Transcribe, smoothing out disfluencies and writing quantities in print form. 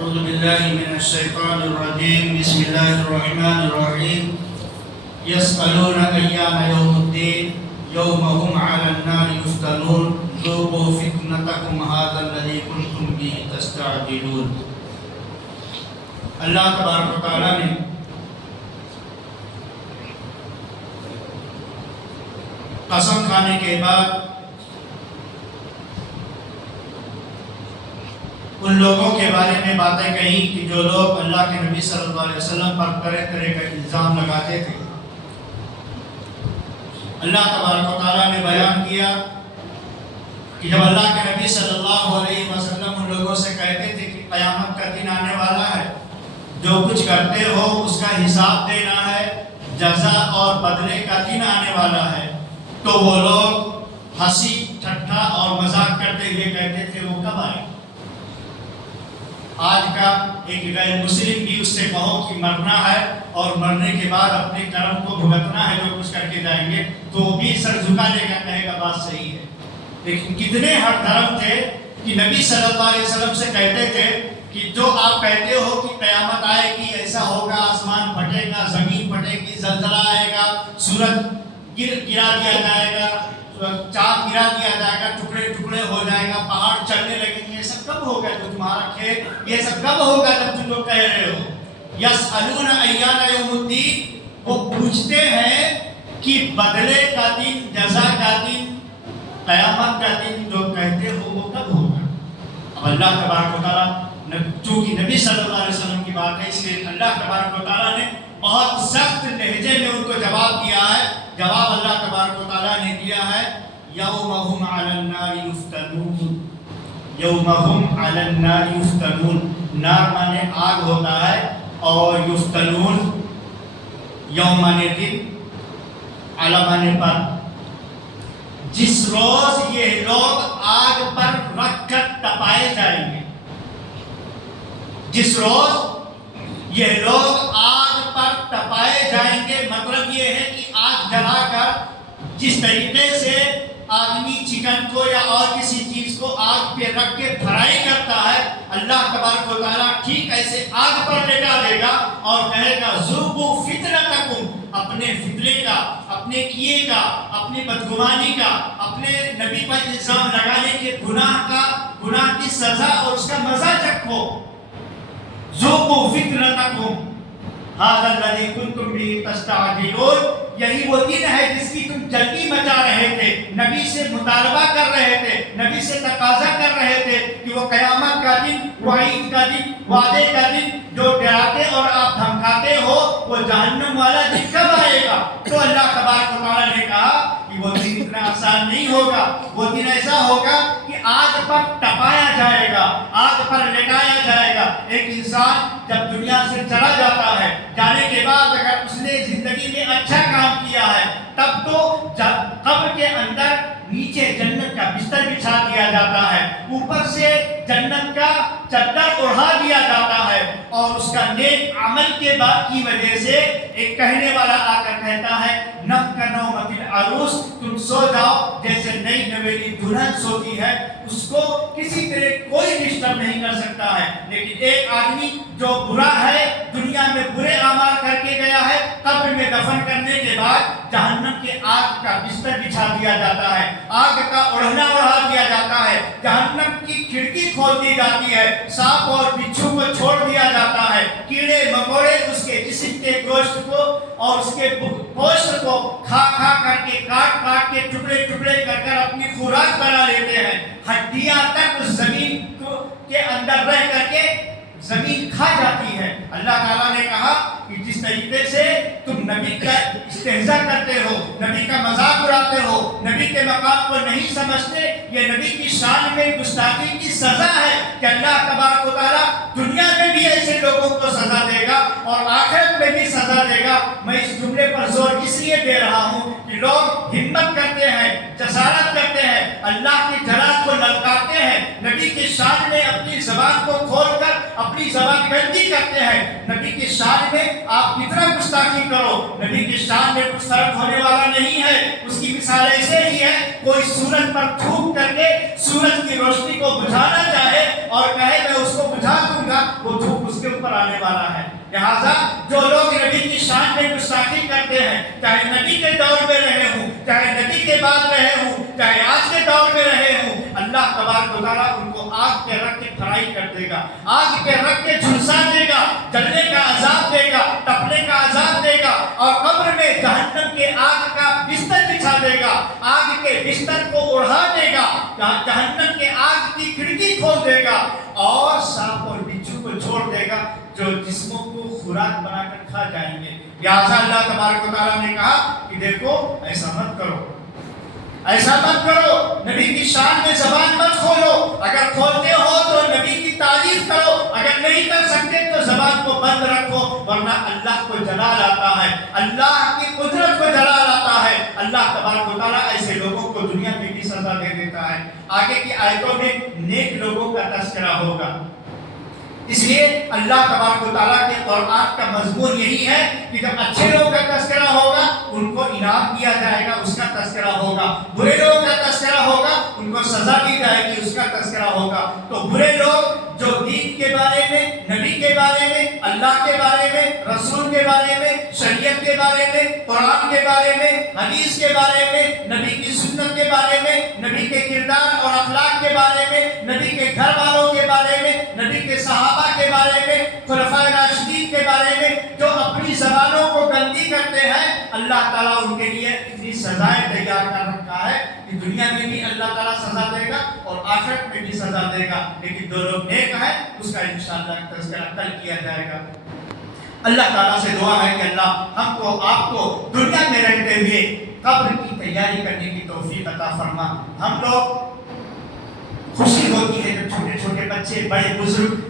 أعوذ بالله من الشيطان الرجيم. بسم الله الرحمن الرحيم. يسألون أيان يوم الدين يوم هم على النار يفتنون ذوقوا فتنتكم هذا الذي كنتم به تستعجلون. اللہ تبارک و تعالیٰ نے قسم کھانے کے بعد ان لوگوں کے بارے میں باتیں کہیں کہ جو لوگ اللہ کے نبی صلی اللہ علیہ وسلم پر طرح طرح کا الزام لگاتے تھے. اللہ تبارک و تعالیٰ نے بیان کیا کہ جب اللہ کے نبی صلی اللہ علیہ وسلم ان لوگوں سے کہتے تھے کہ قیامت کا دن آنے والا ہے, جو کچھ کرتے ہو اس کا حساب دینا ہے, جزا اور بدلے کا دن آنے والا ہے, تو وہ لوگ ہنسی ٹھٹھا اور مذاق کرتے ہوئے کہتے تھے وہ کب آئے. آج کا ایک غیر مسلم بھی اس سے کہو کہ مرنا ہے اور مرنے کے بعد اپنے کرم کو بھگتنا ہے, جو کچھ کر کے جائیں گے, تو وہ بھی سر جھکا لے گا, کہے گا بات صحیح ہے. لیکن کتنے ہر دھرم تھے کہ نبی صلی اللہ علیہ وسلم سے کہتے تھے کہ جو آپ کہتے ہو کہ قیامت آئے گی, ایسا ہوگا, آسمان پھٹے گا, زمین پھٹے گی, زلزلہ آئے گا, سورج گرا دیا جائے گا, چاند گرا دیا جائے گا, ٹکڑے ٹکڑے ہو جائے گا, پہاڑ چلنے لگیں گے, یہ سب کب ہوگا جو تمہارا کھیت, یہ سب کب ہوگا جب تم لوگ کہہ رہے ہو. یسألون ایان یوم الدین, وہ پوچھتے ہیں کہ بدلے کا دن, جزا کا دن, قیامت کا دن جو کہتے ہو وہ کب ہوگا. اب اللہ تبارک و تعالیٰ چونکہ نبی صلی اللہ علیہ وسلم کی بات ہے, اس لیے اللہ تبارک و تعالیٰ نے بہت سخت لہجے میں ان کو جواب دیا ہے. جواب اللہ تبارک و تعالیٰ نے دیا ہے یوم هم علی النار یفتنون. یوم هم علی النار یفتنون, نار مانے آگ ہوتا ہے, اور یفتنون یوم مانے دن, علی مانے پر. جس روز یہ لوگ آگ پر رکھ کر تپائے جائیں گے, جس روز یہ لوگ آگ پر تپائے جائیں گے, مطلب یہ ہے کہ آگ جلا کر جس طریقے سے آدمی چکن کو یا اور کسی چیز کو آگ پہ رکھ کے فرائی کرتا ہے, اللہ تبارک و تعالیٰ ٹھیک ایسے آگ پر لٹا دے گا اور کہے گا ذوقوا فتنتکم, اپنے فتنے کا, اپنے کیے کا, اپنی بدگمانی کا, اپنے نبی پر الزام لگانے کے گناہ کی سزا اور اس کا مزہ چکھو. ذوقوا فتنتکم ھذا الذی کنتم بہ تستعجلون. یہی وہ دن ہے جس کی تم جلدی مچا رہے تھے, نبی سے مطالبہ کر رہے تھے, نبی سے تقاضا کر رہے تھے کہ وہ قیامت کا دن, وعید کا دن, وعدے کا دن, جو ڈراتے اور آپ دھمکاتے ہو, وہ جہنم والا دن کب آئے گا. تو اللہ تبارک و تعالیٰ نے کہا کہ وہ دن اتنا آسان نہیں ہوگا. وہ دن ایسا ہوگا کہ آگ پر ٹپایا جائے گا, آگ پر لٹایا جائے گا. ایک انسان جب دنیا سے چلا جاتا ہے, جانے کے بعد اگر اس نے زندگی میں اچھا کام کیا ہے, تب تو قبر کے اندر نیچے جنت کا بستر بچھا دیا جاتا ہے, اوپر سے جنت کا چادر اڑا دیا جاتا ہے, اور اس کا نیک عمل کے بعد کی وجہ سے ایک کہنے والا آ کر کہتا ہے نم کا نومت العروس, تم سو جاؤ جیسے نئی نویلی دلہن سوتی ہے, اس کو کسی طرح کوئی ڈسٹرب نہیں کر سکتا ہے. لیکن ایک آدمی جو برا ہے, دنیا میں برے اعمال کر کے گیا ہے, قبر میں دفن کرنے کے بعد جہنم کے آگ کا بستر بچھا دیا جاتا ہے, آگ کا اوڑھنا اڑا دیا جاتا ہے, جہنم کی کھڑکی کھول دی جاتی ہے, سانپ اور بچھو کو چھوڑ دیا جاتا ہے, کیڑے مکوڑے اس کے جسم کے گوشت کو اور اس کے گوشت کو کھا کھا کر کے, کاٹ کاٹ کے, ٹکڑے ٹکڑے کر کر اپنی خوراک بنا لیتے ہیں. ہڈیاں تک اس زمین کے اندر رہ کر کے زمین کھا جاتی ہے. اللہ تعالیٰ نے کہا کہ جس طریقے سے تم نبی کا استہزاء کرتے ہو, نبی کا مذاق اڑاتے ہو, نبی کے مقام کو نہیں سمجھتے, یہ نبی کی شان میں گستاخی کی سزا ہے کہ اللہ تبارک و تعالیٰ دنیا میں بھی ایسے لوگوں کو سزا دے گا اور آخرت میں بھی سزا دے گا. میں اس جملے پر زور اس لیے دے رہا ہوں کہ لوگ ہمت کرتے ہیں, جسارت کرتے ہیں, اللہ کے جلال کو للکارتے ہیں, نبی کی شان میں اپنی زبان کو کھول کر اپنی زبان بندی کرتے ہیں. نبی کی شان میں آپ کتنا گستاخی کرو, نبی کی شان میں کچھ فرق ہونے والا نہیں ہے, اس کی مثال ایسے ہی ہے، کوئی سورج پر تھوک کر کے سورج کی روشنی کو بجھانا چاہے اور کہے میں اس کو بجھا دوں گا، وہ دھوپ اس کے اوپر آنے والا ہے۔ لہٰذا جو لوگ نبی کی شان میں گستاخی کرتے ہیں، چاہے نبی کے دور میں رہے ہوں، چاہے نبی کے بعد رہے ہوں، چاہے آج کے دور میں رہے ہوں، اللہ تبارک و تعالیٰ ان کو آگ پہ رکھ کے فرائی کر دے گا، آگ پہ رکھ کے جھلسا دے گا، جلنے کا عذاب دے گا، تپنے کا عذاب دے گا، اور قبر میں جہنم کے آگ کا بستر بچھا دے گا، آگ کے بستر کو اڑا دے گا، جہنم کے آگ کی کھڑکی کھول دے گا، اور سانپ اور بچھو کو چھوڑ دے گا جو جسموں کو خوراک بنا کر کھا جائیں گے۔ لہٰذا اللہ تبارک و تعالیٰ نے کہا کہ دیکھو ایسا مت کرو، ایسا مت کرو، نبی کی شان میں زبان مت کھولو، اگر کھولتے ہو تو نبی کی تعریف کرو، اگر نہیں کر سکتے تو زبان کو بند رکھو، ورنہ اللہ کو جلال آتا ہے، اللہ کی قدرت کو جلال آتا ہے۔ اللہ تبارک و تعالیٰ ایسے لوگوں کو دنیا میں بھی سزا دے دیتا ہے۔ آگے کی آیتوں میں نیک لوگوں کا تذکرہ ہوگا، اس لیے اللہ تبارک و تعالیٰ کے قرآن کا مضمون یہی ہے کہ جب اچھے لوگ کا تذکرہ ہوگا ان کو انعام دیا جائے گا، اس کا تذکرہ ہوگا، برے لوگ کا تذکرہ ہوگا ان کو سزا دی جائے گی، اس کا تذکرہ ہوگا۔ تو برے لوگ جو دین کے بارے میں، نبی کے بارے میں، اللہ کے بارے میں، رسول کے بارے میں، شریعت کے بارے میں، قرآن کے بارے میں، حدیث کے بارے میں، نبی کی سنت کے بارے میں، نبی کے کردار اور اخلاق کے بارے میں، نبی کے گھر والوں کے بارے میں، نبی کے صحابہ کے بارے میں، خلفائے راشدین کے بارے میں جو اپنی زبانوں کو گندی کرتے ہیں، اللہ تعالیٰ ان کے لیے اتنی سزائیں تیار کر رکھا ہے کہ دنیا میں بھی اللہ تعالیٰ سزا دے گا اور آخرت میں بھی سزا دے گا، لیکن جو لوگ نیک ہیں اس کا انشاءاللہ تذکرہ کل کیا جائے گا۔ اللہ تعالیٰ سے دعا ہے کہ اللہ ہم کو آپ کو دنیا میں رہتے ہوئے قبر کی تیاری کرنے کی توفیق عطا فرما۔ ہم لوگ خوشی ہوتی ہے جب چھوٹے چھوٹے بچے، بڑے بزرگ